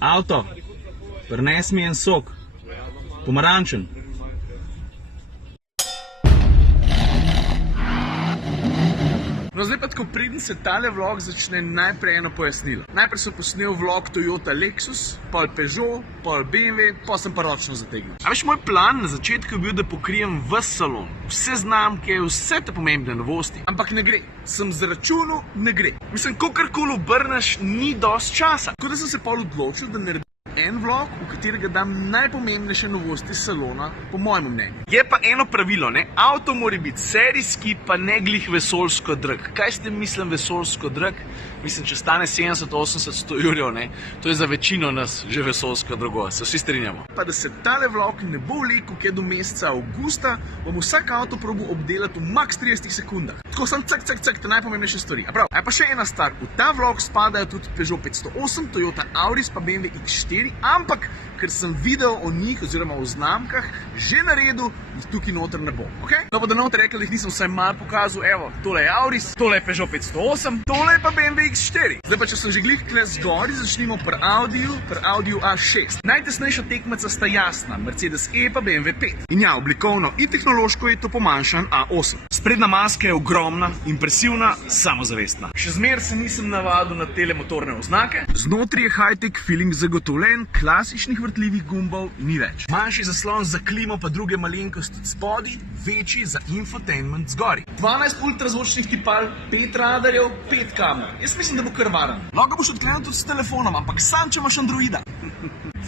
Avto, prines mi en sok, pomarančen. No, zdaj pa, ko pridem se tale vlog začne, najprej eno pojasnilo. Najprej sem posnel vlog Toyota Lexus, pol Peugeot, pol BMW, pa sem pa ročno zategnil. A veš, moj plan na začetku je bil, da pokrijem ves salon, vse znamke, vse te pomembne novosti. Ampak ne gre. Sem zračunal, ne gre. Mislim, kakorkoli obrneš, ni dosti časa. Tako da sem se pol odločil, da naredim en vlog, v katerega dam najpomembnejše novosti salona, po mojem mnenju. Je pa eno pravilo, ne? Avto mora biti serijski, pa ne glih vesoljsko drag. Kaj ste mislim vesoljsko drag? Mislim, če stane 70-80-100 jurjev, ne? To je za večino nas že vesoljsko drago, se vsi strinjamo. Pa da se tale vlog ne bo vlekel kaj do meseca avgusta, bom vsak avto probal obdelati v max 30 sekundah. Tako sem te najpomembnejše stvari. A prav, a pa še ena stvar, v ta vlog spadajo tudi Peugeot 508, Toyota Auris pa BMW X4, ampak ker sem videl o njih oziroma o znamkah že naredil, jih tukaj noter ne bo, ok? No pa da noter rekli, da jih nisem vsaj malo pokazal, evo, tole je Auris, tole je Peugeot 508, tole je pa BMW X4. Zdaj pa, če sem že glih kle zgori, začnimo pri Audiju A6. Najtesnejša tekmeca sta jasna, Mercedes E pa BMW 5. In ja, oblikovno in tehnološko je to pomanjšan A8. Sprednja maska je ogromna, impresivna, samozavestna. Še zmer se nisem navadil na tele motorne oznake. Znotraj je high-tech feeling zagotovljen, klasičnih vrtljivih gumbov ni več. Manjši zaslon za klimo pa druge malenkosti spodaj, večji za infotainment zgori. 12 ultrazvočnih tipal, 5 radarjev, 5 kamer. Jaz mislim, da bo kar varen. Lahko boš odklenil tudi s telefonom, ampak sam, če imaš Androida.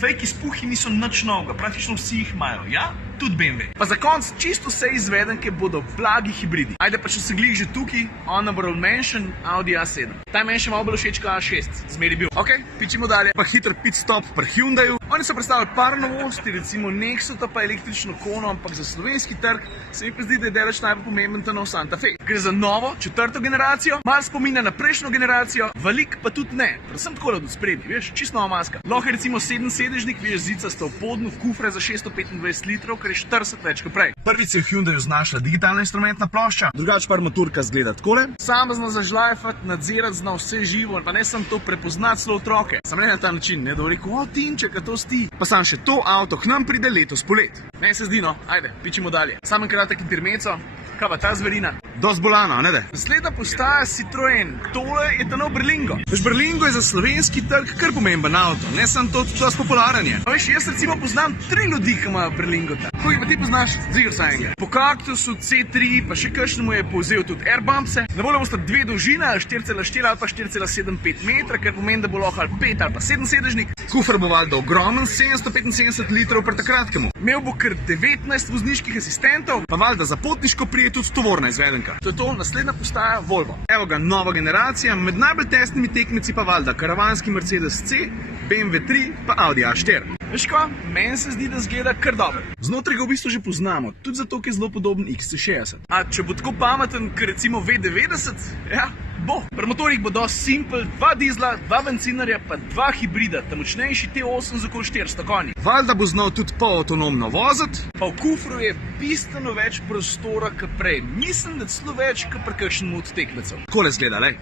Fake izpuhi niso nič novega, praktično vsi jih imajo, ja? Tudi BMW. Pa za konc, čisto vse izvedenke bodo blagi hibridi. Ajde pa, če se glih že tukaj, honorable mention, Audi A7. Ta je meni še malo bolj všeč kot A6, zmeri bil. Ok, pičimo dalje. Pa hiter pit stop pri Hyundaju. Oni so predstavili par novosti, recimo Nexuta pa električno kono, ampak za slovenski trg se mi pa zdi, da je deleč najbolj pomemben ta nov Santa Fe. Gre za novo, 4. generacijo, malo spominja na prejšnjo generacijo, velik pa tudi ne. Predvsem tako od sprednji, veš, čisto nova maska. Lahko je recimo 7-sedežnik, veš, zica sta v podnu, kufre za 625 litrov, kar je 40 več kot prej. Prvič je v Hyundaju znašla digitalna instrumentna plošča, drugač pa armaturka zgleda takole. Sam zna zažlajfat, nadzirati zna vse živo, pa ne sem to prepoznati celo otroke. Sam ne na ta način, ne da rekel, o Tinček, a to sti. Pa sam še to avto k nam pride letos polet. Meni se zdi, no, ajde, pičimo dalje. Sam kratek intermezzo, kaj pa ta zverina? Dost bolano, ne de? Naslednja postaja Citroen, tole je ta nov Berlingo. Veš, Berlingo je za slovenski trg kar pomemben avto, ne samo to, dost popularen je. Veš, jaz recimo poznam 3 ljudi, ki imajo Berlingota. Koga pa ti poznaš? Zigar sa enega. Po Kaktusu, C3, pa še kakšnemu je povzel tudi Airbumpse. Na voljo bosta 2 dolžine, 4,4 ali pa 4,75 metra, kar pomeni, da bo lahko ali 5 ali pa 7 sedežnik. Kufer bo valjda ogromen, 775 litrov pri takratkemu. Imel bo kar 19 vozniških asistentov, pa valjda za potniško prije tudi tovorna izvedenka. To je to, naslednja postaja Volvo. Evo ga, nova generacija, med najbolj testnimi tekmeci pa valjda karavanski Mercedes C, BMW 3 pa Audi A4. Veš kaj, meni se zdi, da zgleda kar dobro. Znotraj ga v bistvu že poznamo, tudi zato, ker je zelo podoben XC60. A če bo tako pameten, ker recimo V90, ja, bo. Pri motorjih bo dosti simpel, 2 dizla, 2 bencinarja, pa 2 hibrida, ta močnejši T8 z okoli 400 konji. Valjda bo znal tudi polavtonomno voziti, pa v kufru je bistveno več prostora kot prej. Mislim, da celo več kot pri kakšnem od tekmecev. Takole zgleda, lej.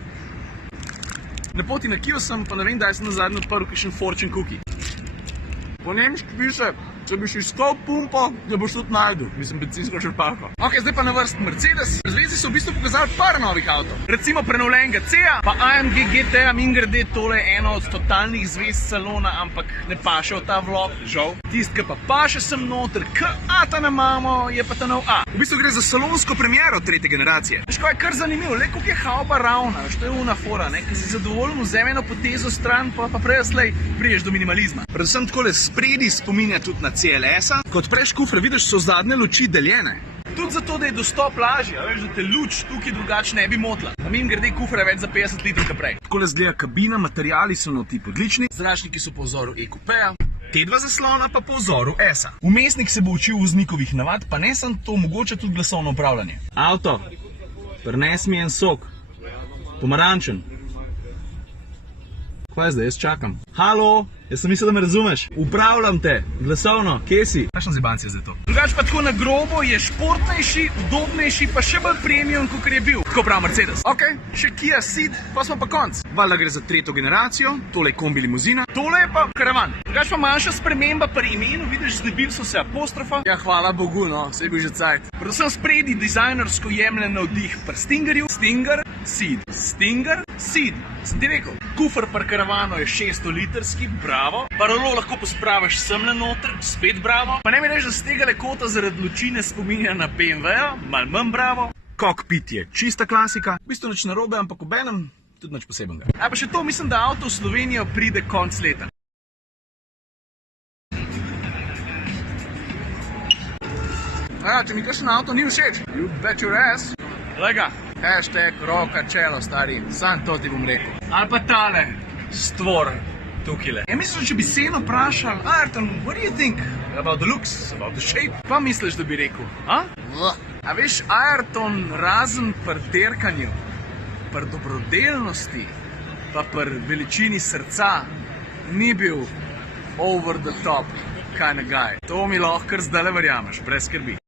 Na poti na Kijo sem, pa ne vem, da sem nazadnje odprl kakšen Fortune Cookie. Po nemški piše, če bi še iskal pumpo, da boš tudi najdel. Mislim, bencinsko črpalko. Ok, zdaj pa na vrst Mercedes. Zvezdi so v bistvu pokazali par novih avtov. Recimo prenovljenega C-a, pa AMG GT-a, mingrede, tole je eno od totalnih zvezd salona, ampak ne paše v ta vlog, žal. Tist, ki pa paše sem noter, A-ta ne imamo, je pa ta nov A. V bistvu gre za salonsko premiero 3. generacije. Veš, kaj je kar zanimivo, le koliko je hauba ravna, veš, to je una fora, ne, ki si zadovoljen vzeme eno potezo stran, pa prej slej priješ do minimalizma. Predvsem takole spredi spominja tudi na CLS-a. Kot preš kufre, vidiš, so zadnje luči deljene. Tudi zato, da je dostop lažji, veš, da te luč tukaj drugače ne bi motila. Na mimogrede kufre več za 50 litrov kot prej. Takole zgleda kabina, materiali so na tip odlični, zračniki so po vzoru E-coupeja, te 2 zaslona pa po vzoru S-a. Vmesnik se bo učil voznikovih navad, pa ne samo to, mogoče tudi glasovno upravljanje. Avto, prines mi en sok, pomarančen. Kaj je zdaj, jaz čakam. Halo, jaz sem mislil, da me razumeš. Upravljam te, glasovno, kje si? Kakšno zibanci je zdaj to? Drugač pa tako na grobo je športnejši, udobnejši, pa še bolj premium, kot je bil. Tako prav Mercedes. Ok, še Kia Ceed, pa smo pa konc. Valjda gre za tretjo generacijo, tole je kombi limuzina, tole je pa karavan. Drugač pa manjša sprememba pri imenu, vidiš, zdebili so se apostrofa. Ja, hvala Bogu, no, se je bil že cajt. Predvsem spredi dizajnersko jemlje navdih pri Stingerju. Stinger, Ceed. Stinger, Ceed. Sem ti rekel, kufer pri karavanu je 600 litrski, bravo. Parolo lahko pospraviš semle noter, spet bravo. Pa ne mi reči, da z tega kota zaradi lučine spominja na BMW-ja, malo manj bravo. Kokpit je čista klasika, v bistvu nič narobe, ampak obenem tudi nič posebenega. A pa še to, mislim, da avto v Slovenijo pride konc leta. Če mi kakšen avto ni všeč, you bet your ass. Lega, hashtag roka čelo, stari, sam to ti bom rekel. Ali pa tale stvor tukajle. Ja, mislim, če bi Seno vprašal, Ayrton, what do you think about the looks, about the shape? Pa misliš, da bi rekel, a? A veš, Ayrton razen pri derkanju, pri dobrodelnosti, pa pri veličini srca, ni bil over the top kind of guy. To mi lahko kar zdajle verjameš, brez skrbi.